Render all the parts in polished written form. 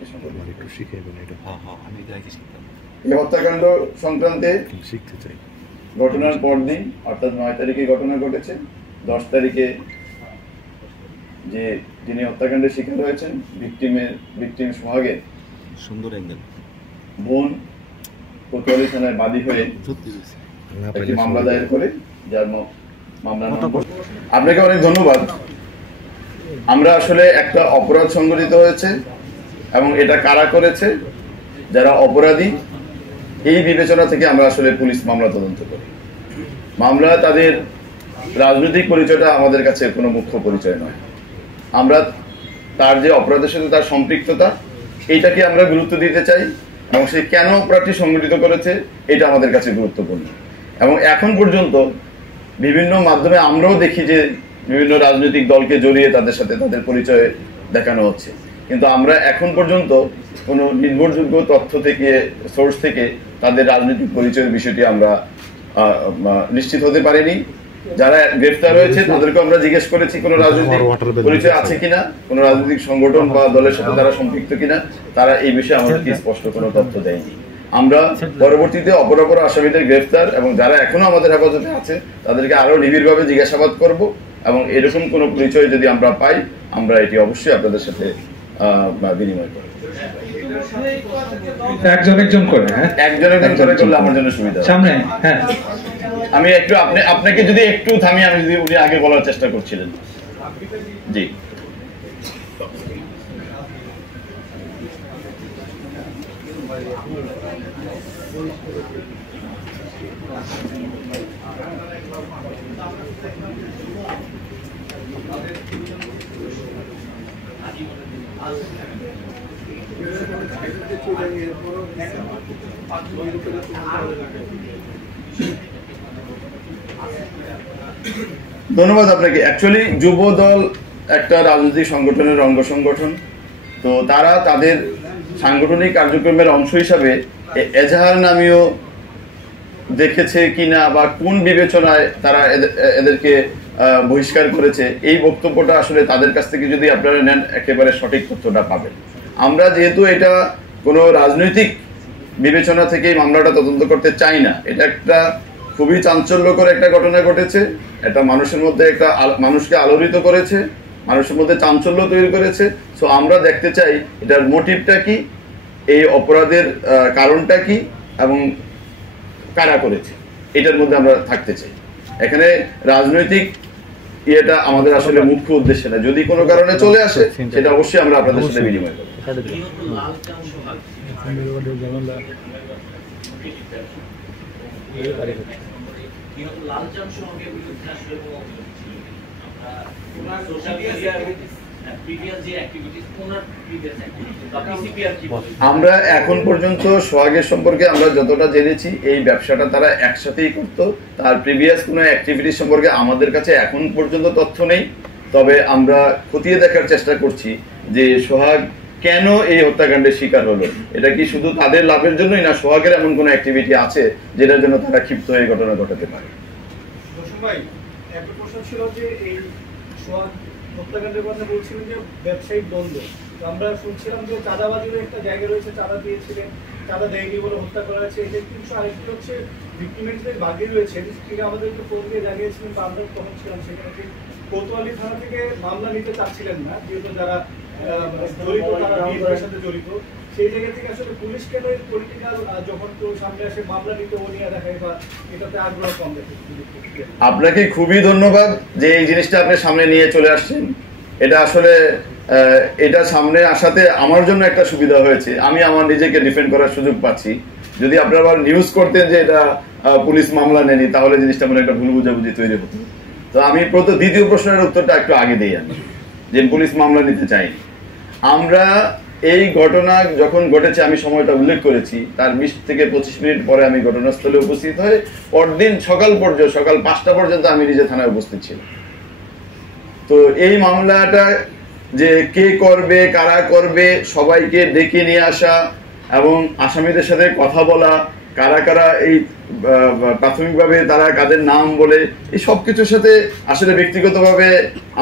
কি সংগঠন একটু শিখাইবেন এটা। আমি এটাকে শিখতাম। এই হত্যাকাণ্ড সংক্রান্তে শিখতে চাই। ঘটনার পরদিন অর্থাৎ 9 তারিখে ঘটনা ঘটেছে। 10 তারিখে যিনি হত্যাকাণ্ডের শিকার হয়েছেন ভিকটিম সোহাগের সুন্দর অ্যাঙ্গেল বোন কোতোয়ালি থানায় বাদী হয়ে একটি মামলা দায়ের করে, যার মামলা নম্বর। আপনাকে অনেক ধন্যবাদ। আমরা আসলে একটা অপরাধ সংঘটিত হয়েছে এবং এটা কারা করেছে, যারা অপরাধী, এই বিবেচনা থেকে আমরা আসলে পুলিশ মামলা তদন্ত করি। মামলা তাদের রাজনৈতিক পরিচয়টা আমাদের কাছে কোনো মুখ্য পরিচয় নয়। আমরা তার যে অপরাধের সাথে তার সম্পৃক্ততা, এইটাকে আমরা গুরুত্ব দিতে চাই এবং সে কেন অপরাধটি সংগঠিত করেছে এটা আমাদের কাছে গুরুত্বপূর্ণ। এবং এখন পর্যন্ত বিভিন্ন মাধ্যমে আমরাও দেখি যে বিভিন্ন রাজনৈতিক দলকে জড়িয়ে তাদের সাথে তাদের পরিচয় দেখানো হচ্ছে, কিন্তু আমরা এখন পর্যন্ত কোনো নির্ভরযোগ্য তথ্য থেকে, সোর্স থেকে তাদের রাজনৈতিক পরিচয়ের বিষয়টি আমরা নিশ্চিত হতে পারিনি। যারা গ্রেফতার হয়েছে তাদেরকে আমরা জিজ্ঞেস করেছি কোনো রাজনৈতিক পরিচয় আছে কিনা, কোনো রাজনৈতিক সংগঠন বা দলের সাথে তারা সম্পৃক্ত কিনা, তারা এই বিষয়ে আমাদেরকে স্পষ্ট কোনো তথ্য দেয়নি। আমরা পরবর্তীতে অপরাপর আসামিদের গ্রেফতার এবং যারা এখনো আমাদের হেফাজতে আছে তাদেরকে আরো নিবিড়ভাবে জিজ্ঞাসাবাদ করব এবং এরকম কোনো পরিচয় যদি আমরা পাই আমরা এটি অবশ্যই আপনাদের সাথে বিনিময় করব। একজন একজন করে করলে আমার জন্য সুবিধা। সামনে আমি একটু আপনাকে যদি একটু থামি, আমি যদি উনি আগে বলার চেষ্টা করছিলেন। জি, ধন্যবাদ আপনাকে। অ্যাকচুয়ালি যুব দল একটা রাজনৈতিক সংগঠনের অঙ্গ সংগঠন, তো তারা তাদের সাংগঠনিক কার্যক্রমের অংশ হিসাবে এজাহার নামীয় দেখেছে কিনা বা কোন বিবেচনায় তারা এদেরকে বহিষ্কার করেছে, এই বক্তব্যটা আসলে তাদের কাছ থেকে যদি আপনারা নেন একেবারে সঠিক তথ্যটা পাবেন। আমরা যেহেতু এটা কোনো রাজনৈতিক বিবেচনা থেকে মামলাটা তদন্ত করতে চাই না, এটা একটা খুবই চাঞ্চল্যকর একটা ঘটনা ঘটেছে, এটা মানুষের মধ্যে একটা মানুষকে আলোড়িত করেছে, মানুষের মধ্যে চাঞ্চল্য তৈরি করেছে। সো আমরা দেখতে চাই এটার মোটিভটা কি, এই অপরাধের কারণটা কি এবং কারা করেছে, এটার মধ্যে আমরা থাকতে চাই। এখানে রাজনৈতিক ইয়েটা আমাদের আসলে মুখ্য উদ্দেশ্য না। যদি কোনো কারণে চলে আসে সেটা অবশ্যই আমরা আপনাদের সাথে বিনিময় করব। আমরা এখন পর্যন্ত সোহাগের সম্পর্কে আমরা যতটা জেনেছি, এই ব্যবসাটা তারা একসাথেই করত। তার প্রিভিয়াস কোনো অ্যাক্টিভিটি সম্পর্কে আমাদের কাছে এখন পর্যন্ত তথ্য নেই, তবে আমরা খতিয়ে দেখার চেষ্টা করছি যে সোহাগ কেন এই হত্যাকাণ্ডের শিকার হলো। এটা কি শুধু তাদের লাভের জন্যই, না সোহাগের এমন কোনো অ্যাক্টিভিটি আছে যেটার জন্য তারা ক্ষিপ্ত হয়ে ঘটনা ঘটাতে পারে? একটা প্রশ্ন ছিল যে এই সোহাগ হত্যাকাণ্ডের কথা বলছিলেন যে ব্যবসায়িক দ্বন্দ্ব, আমরা শুনছিলাম যে চাঁদাবাজির একটা জায়গা রয়েছে, চাঁদা দিয়েছিলেন, চাঁদা দেয়নি বলে হত্যা করা হয়েছে। এটা কিন্তু আরেকটি হচ্ছে ভিক্টিমের ভাগ্যে রয়েছে, তিনি আমাদেরকে ফোন দিয়ে জানিয়েছিলেন বা আমরা তখন ছিলাম সেখানে, কোতোয়ালি থানা থেকে মামলা নিতে চাচ্ছিলেন না, যেহেতু যারা জড়িত তারা বিএনপির সাথে জড়িত। সেই জায়গা থেকে আসলে পুলিশ কেন পলিটিক্যাল যখন কেউ সামনে আসে মামলা নিতে অনীহা দেখায় বা এটাতে আগ্রহ কম দেখে? আপনাকে খুবই ধন্যবাদ যে এই জিনিসটা আপনি সামনে নিয়ে চলে আসছেন। এটা আসলে এটা সামনে আসাতে আমার জন্য একটা সুবিধা হয়েছে, আমি আমার নিজেকে ডিফেন্ড করার সুযোগ পাচ্ছি। যদি আপনারা আবার নিউজ করতেন যে এটা পুলিশ মামলা নেয়নি, তাহলে জিনিসটা মনে একটা ভুল বুঝাবুঝি তৈরি হতো। তো আমি দ্বিতীয় প্রশ্নের উত্তরটা একটু আগে দিই, আমি যে পুলিশ মামলা নিতে চাইনি। আমরা এই ঘটনা যখন ঘটেছে, আমি সময়টা উল্লেখ করেছি, তার 20 থেকে 25 মিনিট পরে আমি ঘটনাস্থলে উপস্থিত হয়ে পরদিন সকাল 5টা পর্যন্ত আমি নিজে থানায় উপস্থিত ছিলাম। তো এই মামলাটা যে কে করবে, কারা করবে, সবাইকে ডেকে নিয়ে আসা এবং আসামিদের সাথে কথা বলা, কারা কারা এই প্রাথমিকভাবে তারা কাদের নাম বলে, এই সব কিছুর সাথে আসলে ব্যক্তিগতভাবে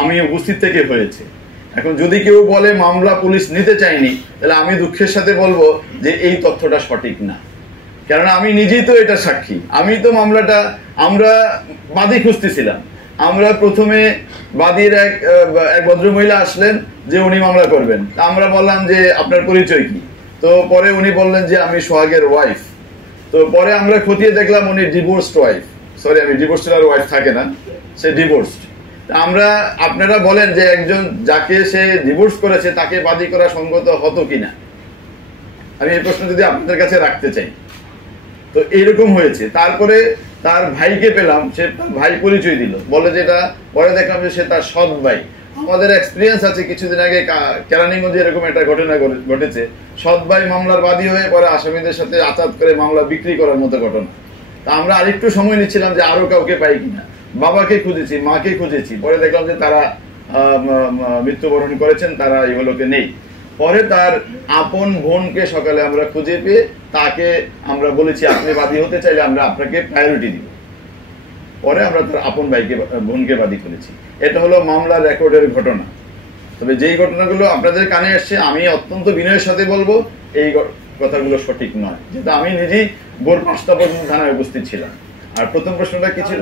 আমি উপস্থিত থেকে হয়েছে। এখন যদি কেউ বলে মামলা পুলিশ নিতে চায়নি, তাহলে আমি দুঃখের সাথে বলবো যে এই তথ্যটা সঠিক না, কেননা আমি নিজেই তো এটা সাক্ষী। আমি তো মামলাটা, আমরা বাদী খুঁজতেছিলাম। আমরা প্রথমে বাদীর এক ভদ্রমহিলা আসলেন যে উনি মামলা করবেন, আমরা বললাম যে আপনার পরিচয় কি, তো পরে উনি বললেন যে আমি সোহাগের ওয়াইফ। তো পরে আমরা খতিয়ে দেখলাম উনি ডিভোর্সড ওয়াইফ, সরি আমি ডিভোর্সড আর ওয়াইফ থাকে না, সে ডিভোর্সড। আমরা, আপনারা বলেন যে একজন যাকে সে ডিভোর্স করেছে তাকে বাদী করা সঙ্গত হতো কিনা, আমি এই প্রশ্ন যদি আপনাদের কাছে রাখতে চাই। তো এইরকম হয়েছে। তারপরে তার ভাইকে পেলাম, সে ভাই পরিচয় দিল, বলে যেটা, পরে দেখলাম যে সে তার সৎ ভাই। আমাদের এক্সপিরিয়েন্স আছে, কিছুদিন আগে কেরানীগঞ্জে এরকম একটা ঘটনা ঘটেছে, সৎ ভাই মামলার বাদী হয়ে পরে আসামিদের সাথে আচাত করে মামলা বিক্রি করার মতো ঘটনা। তা আমরা আরেকটু সময় নিচ্ছিলাম যে আরো কাউকে পাই কিনা, বাবাকে খুঁজেছি, মাকে খুঁজেছি, পরে দেখলাম যে তারা মৃত্যুবরণ করেছেন, তারা এগুলোকে নেই। পরে তার আপন বোনকে সকালে আমরা খুঁজে পেয়ে তাকে আমরা বলেছি আপনি বাদী হতে চাইলে আমরা আপনাকে প্রায়োরিটি দিব। পরে আমরা তার আপন ভাইকে, বোনকে বাদী করেছি। এটা হলো মামলার রেকর্ডের ঘটনা। তবে যেই ঘটনাগুলো আপনাদের কানে আসছে, আমি অত্যন্ত বিনয়ের সাথে বলবো এই কথাগুলো সঠিক নয়, যেটা আমি নিজেই ভোর 5টা পর্যন্ত থানায় উপস্থিত ছিলাম। আর প্রথম প্রশ্নটা কি ছিল?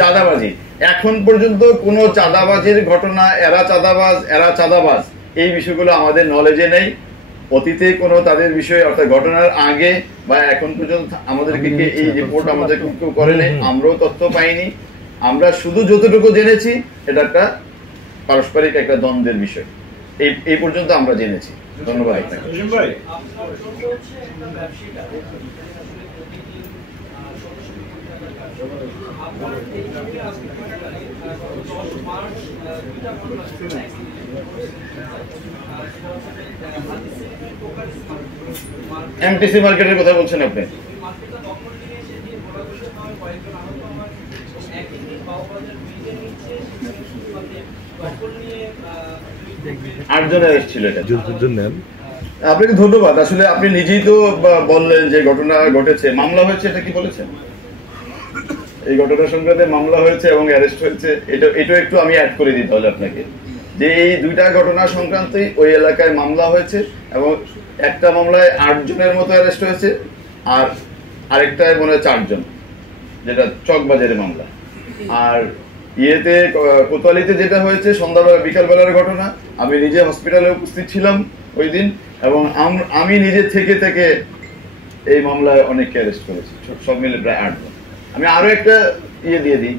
চাঁদাবাজি। এখন পর্যন্ত কোনো চাঁদাবাজির ঘটনা, এরা চাঁদাবাজ এরা চাঁদাবাজ, এই বিষয়গুলো আমাদের নলেজে নেই। অতীতে কোনো তাদের বিষয়ে, অর্থাৎ ঘটনার আগে বা এখন পর্যন্ত আমাদেরকে এই রিপোর্ট আমাদের কেউ করে নেই, আমরাও তথ্য পাইনি। আমরা শুধু যতটুকু জেনেছি এটা একটা পারস্পরিক একটা দ্বন্দ্বের বিষয়, এই পর্যন্ত আমরা জেনেছি। ধন্যবাদ আপনাকে। এমটিসি মার্কেটের কথা বলছেন আপনি? 8 জন অ্যারেস্ট ছিল এটা। আপনাকে ধন্যবাদ। আসলে আপনি নিজেই তো বললেন যে ঘটনা ঘটেছে, মামলা হয়েছে, এটা কি বলেছেন? এই ঘটনা সংক্রান্তে মামলা হয়েছে এবং অ্যারেস্ট হয়েছে, এটা একটু আমি অ্যাড করে দিই তাহলে আপনাকে, যে এই দুইটা ঘটনা সংক্রান্তই ওই এলাকায় মামলা হয়েছে এবং একটা মামলায় 8 জনের মতো অ্যারেস্ট হয়েছে, আর আরেকটায় মনে হয় 4 জন, যেটা চকবাজারের মামলা। আর ইয়েতে কোতোয়ালিতে যেটা হয়েছে সন্ধ্যাবেলা বিকালবেলার ঘটনা, আমি নিজে হসপিটালে উপস্থিত ছিলাম ওই দিন, এবং আমি নিজে থেকে থেকে এই মামলায় অনেককে অ্যারেস্ট করেছি, সব মিলে প্রায় 8 জন। আমি আরো একটা ইয়ে দিয়ে দিই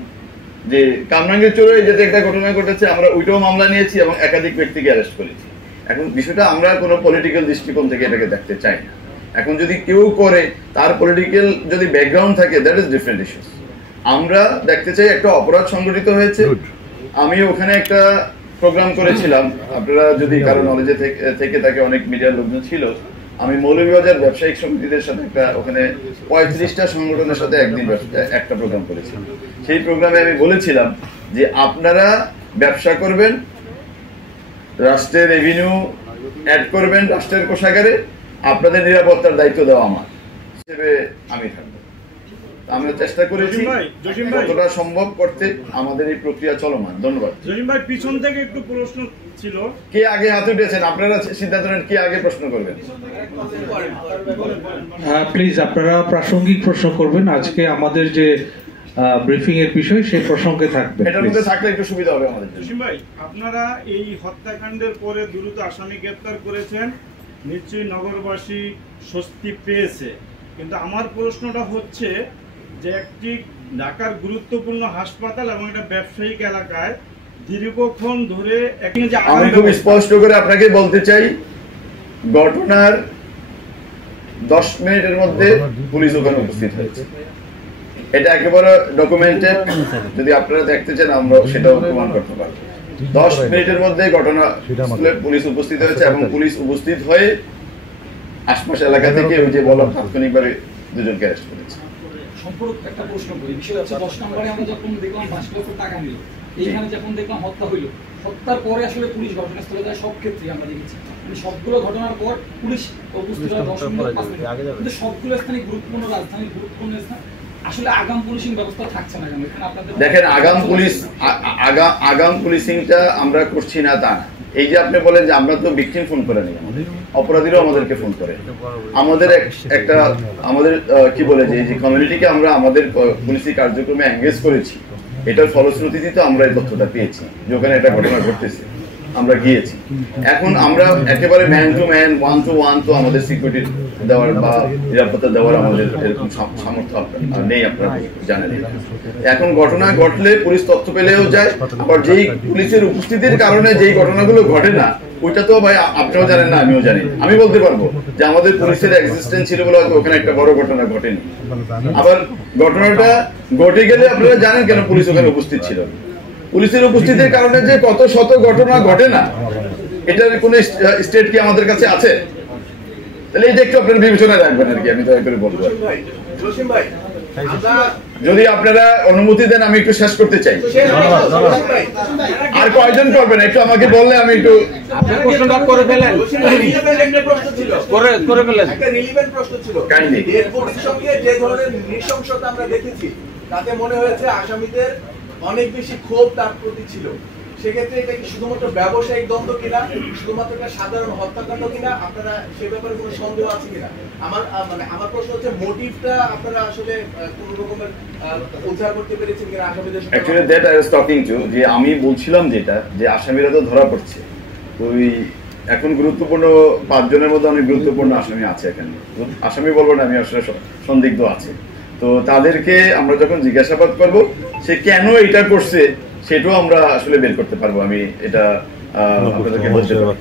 যে কামরাঙ্গীর চোরে যেতে একটা ঘটনা ঘটেছে, আমরা ওইটাও মামলা নিয়েছি এবং একাধিক ব্যক্তিকে অ্যারেস্ট করেছি। এখন বিষয়টা আমরা কোনো পলিটিক্যাল দৃষ্টিকোণ থেকে এটাকে দেখতে চাই না। এখন যদি কেউ করে, তার পলিটিক্যাল যদি ব্যাকগ্রাউন্ড থাকে, দ্যাট ইজ ডিফারেন্ট ইস্যুস। আমরা দেখতে চাই একটা অপরাধ সংগঠিত হয়েছে। আমি ওখানে একটা প্রোগ্রাম করেছিলাম, আপনারা যদি কারো নলেজে থেকে থাকে, অনেক মিডিয়ার লোকজন ছিল। আমি মৌলভীবাজার ব্যবসায়িক সমিতিদের সাথে ওখানে 35টা সংগঠনের সাথে একদিন একটা প্রোগ্রাম করেছিলাম। সেই প্রোগ্রামে আমি বলেছিলাম যে আপনারা ব্যবসা করবেন, রাষ্ট্রের রেভিনিউ অ্যাড করবেন রাষ্ট্রের কোষাগারে, আপনাদের নিরাপত্তার দায়িত্ব দেওয়া আমার হিসেবে আমি থাকবো। আমরা চেষ্টা করেছি যতটা সম্ভব করতে, আমাদের এই প্রক্রিয়া চলমান। ধন্যবাদ। জসিম ভাই, পিছন থেকে একটু প্রশ্ন ছিল, কে আগে হাত উঠেছেন? আপনারা সিদ্ধান্ত নেন কে আগে প্রশ্ন করবেন। প্লিজ আপনারা প্রাসঙ্গিক প্রশ্ন করবেন। আজকে আমাদের যে ব্রিফিং এর বিষয় সেই প্রসঙ্গে থাকবে, এটার মধ্যে থাকলে একটু সুবিধা হবে আমাদের। জসিম ভাই, আপনারা এই হত্যাকাণ্ডের পরে দ্রুত আসামি গ্রেফতার করেছেন, নিশ্চয়ই নগরবাসী স্বস্তি পেয়েছে, কিন্তু আমার প্রশ্নটা হচ্ছে যে একটি ঢাকার গুরুত্বপূর্ণ হাসপাতাল এবং একটা ব্যবসায়িক এলাকায় দীর্ঘক্ষণ ধরে, আমি খুব স্পষ্ট করে আপনাকে বলতে চাই, ঘটনার 10 মিনিটের মধ্যে পুলিশ ওখানে উপস্থিত হয়েছে। এটা একেবারে ডকুমেন্টেড, যদি আপনারা দেখতে চান আমরা সেটাও প্রমাণ করতে পারবো। 10 মিনিটের মধ্যে ঘটনা পুলিশ উপস্থিত হয়েছে এবং পুলিশ উপস্থিত হয়ে আশপাশ এলাকা থেকে ওই যে বললাম তাৎক্ষণিকভাবে 2 জনকে অ্যারেস্ট করেছে। সম্পূর্ণ একটা প্রশ্ন করি, বিষয় হচ্ছে 10 নম্বরে আমরা যখন দেখলাম 5 লক্ষ টাকা নিল, এইখানে যখন দেখলাম হত্যা হইল, হত্যার পরে আসলে পুলিশ ঘটনাস্থলে যায়, সব ক্ষেত্রে আমরা দেখেছি সবগুলো ঘটনার পর পুলিশ উপস্থিত হয় 10 মিনিট 5 মিনিট, কিন্তু সবগুলো স্থানে গুরুত্বপূর্ণ, রাজধানীর গুরুত্বপূর্ণ স্থান, আসলে আগাম পুলিশিং ব্যবস্থা থাকছে না কেন? এখানে আপনাদের দেখেন, আগাম পুলিশিংটা আমরা করছি না তা না, এই যে আপনি বলেন যে আমরা তো ভিকটিম ফোন করে নিই, অপরাধীরাও আমাদেরকে ফোন করে। আমাদের একটা আমাদের কি বলে যে এই যে কমিউনিটিকে আমরা আমাদের পুলিশি কার্যক্রমে এঙ্গেজ করেছি, এটার ফলশ্রুতিতে তো আমরা এই তথ্যটা পেয়েছি যে ওখানে একটা ঘটনা ঘটতেছে, আমরা গিয়েছি। এখন আমরা একেবারে man to man, one to one তো আমাদের সিকিউরিটি দেওয়ার বা নিরাপত্তা দেওয়ার আমাদের এরকম সামর্থ্য নেই, আপনারা জানেন। এখন ঘটনা ঘটলে পুলিশ তথ্য পেলেও যায়, আবার যেই পুলিশের উপস্থিতির কারণে যেই ঘটনাগুলো ঘটে না, ওইটা তো ভাই আপনিও জানেন না, আমিও জানি। আমি বলতে পারবো যে আমাদের পুলিশের এক্সিস্টেন্স ছিল বলে ওখানে একটা বড় ঘটনা ঘটেনি। আবার ঘটনাটা ঘটে গেলে আপনারা জানেন কেন পুলিশ ওখানে উপস্থিত ছিল। পুলিশের উপস্থিতির কারণে যে কত শত ঘটনা ঘটে না, এটার কোন স্টেট কি আমাদের কাছে আছে? তাহলে এটা একটু আপনারা বিবেচনায় রাখবেন আর কি, আমি দয়া করে বলবো। যদি আপনারা অনুমতি দেন আমি একটু শেষ করতে চাই। আর কয়জন করবেন একটু আমাকে বললে আমি একটু করে ফেলেন। একটা রিলিভেন্ট প্রশ্ন ছিল, কাইন্ডলি এরপরের সঙ্গে যে ধরনের নৃশংসতা আমরা দেখেছি তাতে মনে হয়েছে আসামিদের অনেক বেশি ক্ষোভ তার প্রতি ছিল। সেক্ষেত্রে এটা কি শুধুমাত্র ব্যবসায়িক দ্বন্দ্ব কিনা, শুধুমাত্র একটা সাধারণ হত্যাকাণ্ড কিনা, আপনারা সে ব্যাপারে কোনো সন্দেহ আছে কিনা? আমার প্রশ্ন হচ্ছে মোটিভটা আপনারা আসলে কোন রকমের উদ্ধার করতে পেরেছেন কিনা আসামিদের? Actually that I was talking to, যে আমি বলছিলাম যেটা, যে আসামিরা তো ধরা পড়ছে, ওই এখন গুরুত্বপূর্ণ 5 জনের মধ্যে অনেক গুরুত্বপূর্ণ আসামি আছে এখানে, আসামি বলবো না আমি, আসলে সন্দিগ্ধ আছে। তো তাদেরকে আমরা যখন জিজ্ঞাসাবাদ করব সে কেন এটা করছে সেটাও আমরা আসলে বের করতে পারবো। আমি এটা আপনাদেরকে বলতে পারবো।